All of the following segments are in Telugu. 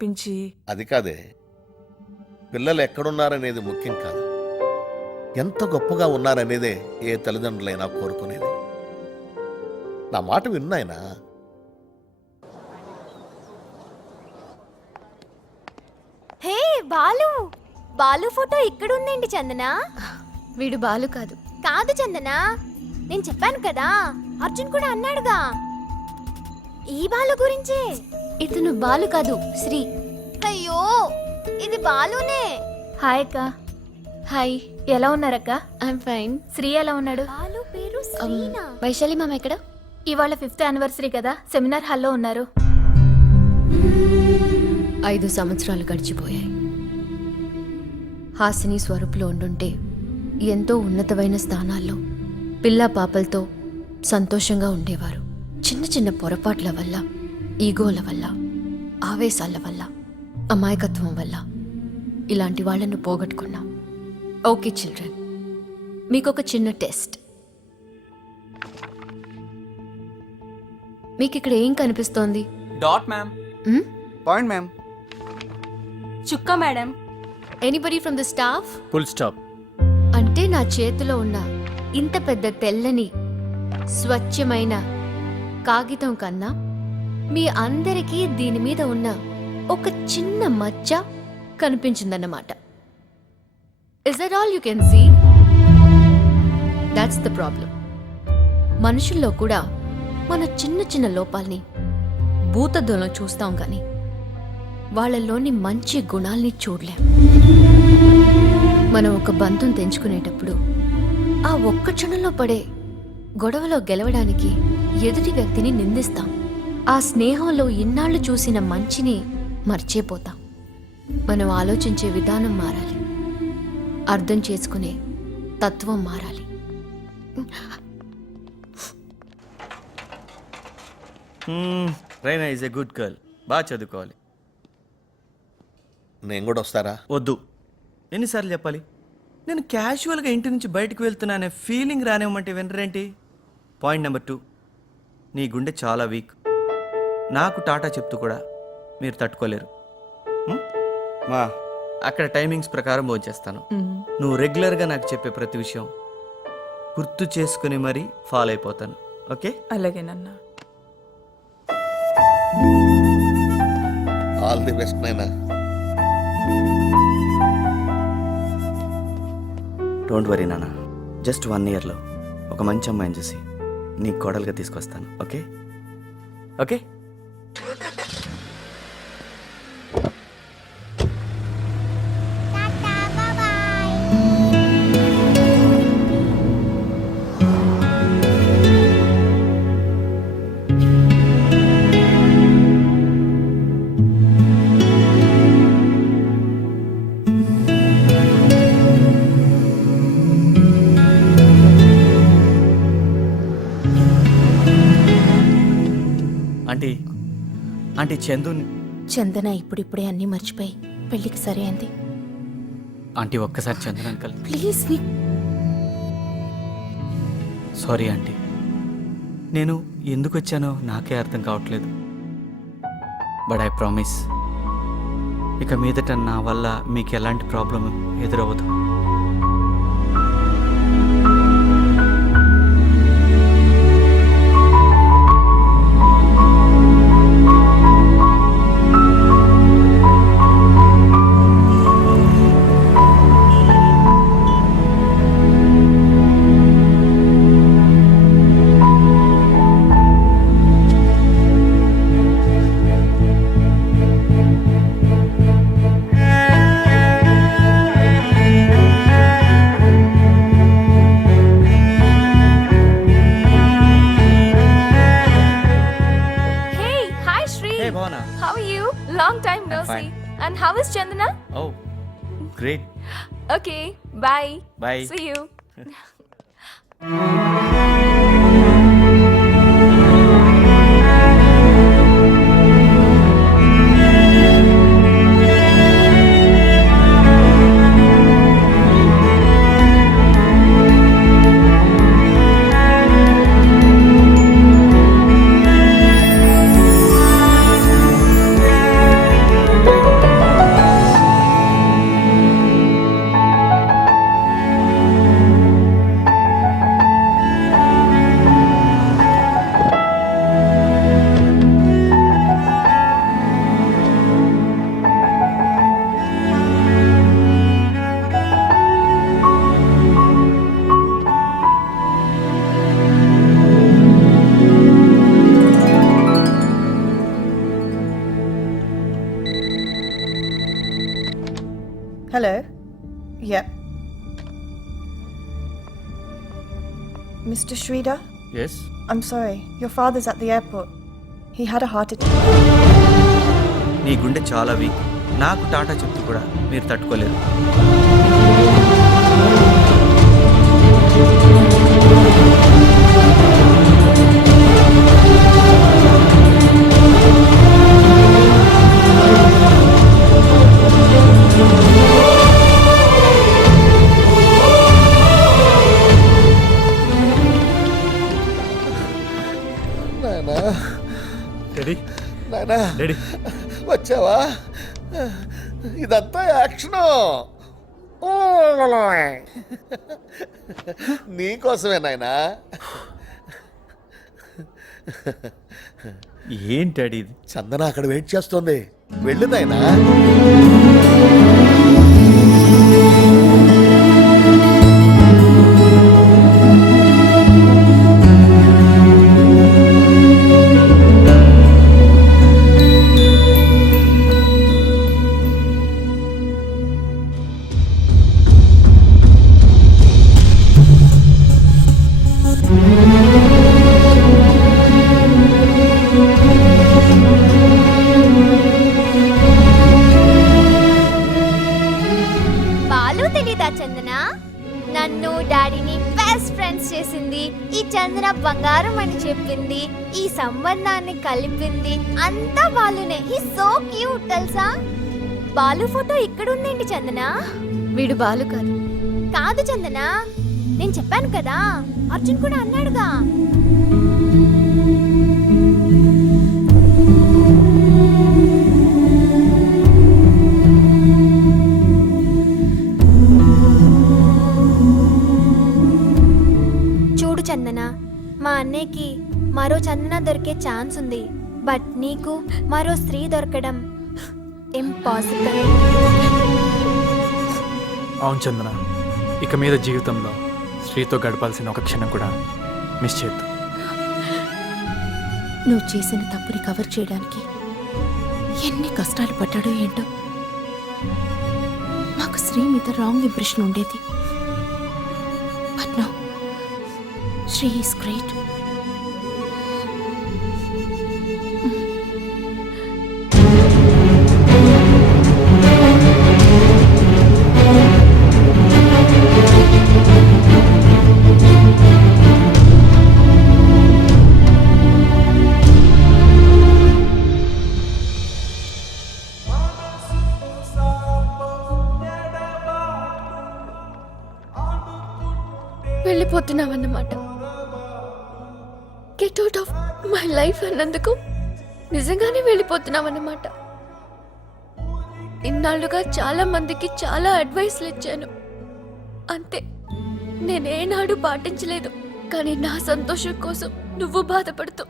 పంపించి. అది కాదే, పిల్లలు ఎక్కడున్నారనేది ముఖ్యం కాదు, ఎంత గొప్పగా ఉన్నారనేదే ఏ తల్లిదండ్రులైనా కోరుకునేది. నా మాట విన్నాయనా? హే బాలు, బాలు ఫోటో ఇక్కడ ఉందేంటి చందన? వీడు బాలు కాదు. కాదు చందన, నేను చెప్పాను కదా, అర్జున్ కూడా అన్నాడుగా ఈ బాలు గురించే. ఇతను బాలు కాదు, శ్రీ. అయ్యో ఇది బాలునే. హాయ్ అక్క. హాయ్, ఎలా ఉన్నారక్క? I'm fine. శ్రీ ఎలా ఉన్నాడు? బాలు పేరు శ్రీనా. వైశాలి మామ ఎక్కడ? ఇవాళ 5th యానివర్సరీ కదా, సెమినార్ హాల్లో ఉన్నారు. 5 సంవత్సరాలు గడిచిపోయాయి. హాసిని స్వరూపులో ఉండుంటే ఎంతో ఉన్నతమైన స్థానాల్లో పిల్లా పాపలతో సంతోషంగా ఉండేవారు. చిన్న చిన్న పొరపాట్ల వల్ల, ఈగోల వల్ల, ఆవేశాల వల్ల, అమాయకత్వం వల్ల ఇలాంటి వాళ్లను పోగొట్టుకున్నాం. ఓకే చిల్డ్రన్, మీకొక చిన్న టెస్ట్. మీకు ఇక్కడ ఏం కనిపిస్తోంది? Dot ma'am. Point ma'am. చుక్క madam. Anybody from the staff? Full stop. అంటే నా చేతిలో ఉన్న ఇంత పెద్ద తెల్లని స్వచ్ఛమైన కాగితం కన్నా మీ అందరికీ దీని మీద ఉన్న ఒక చిన్న మచ్చ కనిపించిందన్నమాట. Is that all you can see? That's the problem. మనుషుల్లో కూడా మన చిన్న చిన్న లోపాల్ని భూతద్దంలో చూస్తాం కానీ వాళ్ళలోని మంచి గుణాల్ని చూడలేం. మనం ఒక బంధం తెంచుకునేటప్పుడు ఆ ఒక్క క్షణంలో పడే గొడవలో గెలవడానికి ఎదుటి వ్యక్తిని నిందిస్తాం. ఆ స్నేహంలో ఇన్నాళ్లు చూసిన మంచిని మర్చిపోతాం. మనం ఆలోచించే విధానం మారాలి, అర్థం చేసుకునే తత్వం మారాలి. Raina is a good girl, బాగా చదువుకోవాలి. నేను కూడా వస్తారా? వద్దు, ఎన్నిసార్లు చెప్పాలి? నేను క్యాజువల్గా ఇంటి నుంచి బయటకు వెళ్తున్నానే ఫీలింగ్ రానివ్వమంటే వినరేంటి? పాయింట్ నెంబర్ 2, నీ గుండె చాలా వీక్. నాకు టాటా చెప్తూ కూడా మీరు తట్టుకోలేరు. మా అక్కడ టైమింగ్స్ ప్రకారం భోంచేస్తాను. నువ్వు రెగ్యులర్గా నాకు చెప్పే ప్రతి విషయం గుర్తు చేసుకుని మరీ ఫాలో అయిపోతాను. ఓకే? అలాగేనన్నా. All the best Naina. Don't worry నాన్న, జస్ట్ 1 yearలో ఒక మంచి అమ్మాయిని చూసి నీ కోడలుగా తీసుకొస్తాను. Okay? Okay? Aunty, aunty Chandu. Chandana ఇప్పుడిప్పుడే అన్నీ మర్చిపోయి పెళ్లికి సరే అంది. ఆంటీ ఒక్కసారి Chandana uncle please. Sorry aunty, నేను ఎందుకు వచ్చానో నాకే అర్థం కావట్లేదు. బట్ ఐ ప్రామిస్, ఇక మీదట నా వల్ల మీకు ఎలాంటి problem ఎదురవ్వదు. How are you? Long time no see. And how is Chandana? Oh, great. Okay, bye. Bye. See you. Yep. Mr. Sridhar, yes I'm sorry. Your father's at the airport. He had a heart attack. నీ గుండె చాలా వీక్. నాకు టాటా చెప్తూ కూడా మీరు తట్టుకోలేరు. నాయనా డాడీ నాయనా డాడీ వచ్చావా? ఇదంతా యాక్షను. నీకోసమే నాయనా. ఏంటి డాడీ ఇది? చందన అక్కడ వెయిట్ చేస్తోంది. వెళ్ళు నాయనా. బాలు తెలీదా చందన? నన్ను డాడీని బెస్ట్ ఫ్రెండ్స్ చేసింది, ఈ చందన బంగారం అని చెప్పింది, ఈ సంబంధాన్ని కలిపింది అంతా బాలునే. హీ సో క్యూట్ తెలుసా? బాలు ఫోటో ఇక్కడ ఉందేంటి చందన? వీడు బాలు కాదు. కాదు చందన, నేను చెప్పాను కదా, అర్జున్ కూడా అన్నాడుగా. చూడు చందన, మా అన్నయ్యకి మరో చందన దొరికే ఛాన్స్ ఉంది, బట్ నీకు మరో స్త్రీ దొరకడం ఇంపాసిబుల్. అవును చందన, ఇక మీద జీవితంలో శ్రీతో గడపాల్సిన ఒక క్షణం కూడా మిస్ చేయొద్దు. నువ్వు చేసిన తప్పుని కవర్ చేయడానికి ఎన్ని కష్టాలు పడ్డాడో ఏంటో. మాకు శ్రీ మీద రాంగ్ ఇంప్రెషన్ ఉండేది, but now Sri is great. వెళ్ళిపోతున్నావన్నమాట. Get out of my life అన్నందుకు నిజంగానే వెళ్ళిపోతున్నావన్నమాట. ఇన్నాళ్ళుగా చాలా మందికి చాలా అడ్వైస్లు ఇచ్చాను, అంతే, నేనేనాడు పాటించలేదు. కానీ నా సంతోషం కోసం నువ్వు బాధపడుతూ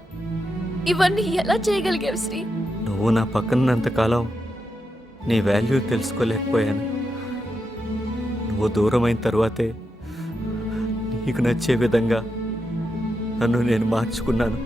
ఇవన్నీ ఎలా చేయగలిగావు శ్రీ? నువ్వు నా పక్కనంతకాలం నీ వాల్యూ తెలుసుకోలేకపోయాను. నువ్వు దూరం అయిన తర్వాతే నీకు నచ్చే విధంగా నన్ను నేను మార్చుకున్నాను.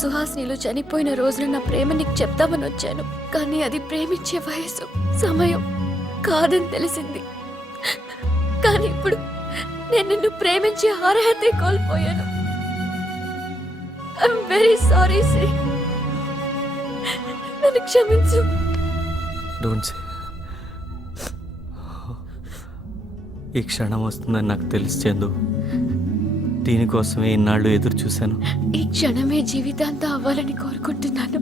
సుహాసినిలో చనిపోయిన రోజున నా ప్రేమ నీకు చెప్తామని వచ్చాను, కానీ అది ప్రేమించే వయసు, సమయం కాదని తెలిసింది. కానీ ఇప్పుడు నేను నిన్ను ప్రేమించే అర్హతే కోల్పోయాను. ఐఎమ్ వెరీ సారీ శ్రీ, నన్ను క్షమించు. Don't say. ఈ క్షణం వస్తుందని నాకు తెలుసు చందు. దీనికోసమే ఇన్నాళ్ళు ఎదురు చూశాను. ఈ క్షణమే జీవితాంతం అవ్వాలని కోరుకుంటున్నాను.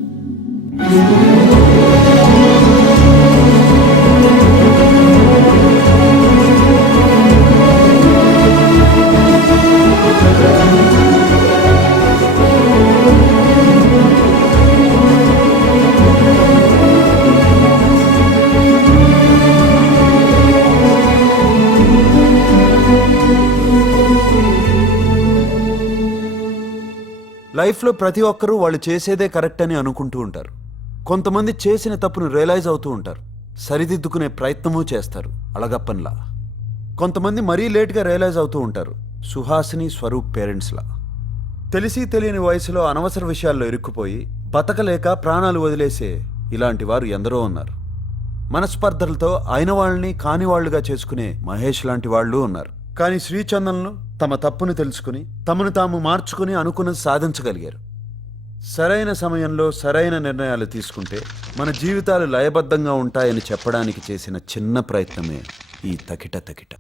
లైఫ్లో ప్రతి ఒక్కరూ వాళ్ళు చేసేదే కరెక్ట్ అని అనుకుంటూ ఉంటారు. కొంతమంది చేసిన తప్పును రియలైజ్ అవుతూ ఉంటారు, సరిదిద్దుకునే ప్రయత్నమూ చేస్తారు అళగప్పన్లా. కొంతమంది మరీ లేట్గా రియలైజ్ అవుతూ ఉంటారు, సుహాసిని, స్వరూప్ పేరెంట్స్లా. తెలిసి తెలియని వయసులో అనవసర విషయాల్లో ఇరుక్కుపోయి బతకలేక ప్రాణాలు వదిలేసే ఇలాంటి వారు ఎందరో ఉన్నారు. మనస్పర్ధలతో అయిన వాళ్ళని కాని వాళ్ళుగా చేసుకునే మహేష్ లాంటి వాళ్ళు ఉన్నారు. కానీ శ్రీచందన్లు తమ తప్పును తెలుసుకుని తమను తాము మార్చుకుని అనుకున్నది సాధించగలిగారు. సరైన సమయంలో సరైన నిర్ణయాలు తీసుకుంటే మన జీవితాలు లయబద్ధంగా ఉంటాయని చెప్పడానికి చేసిన చిన్న ప్రయత్నమే ఈ తకిట.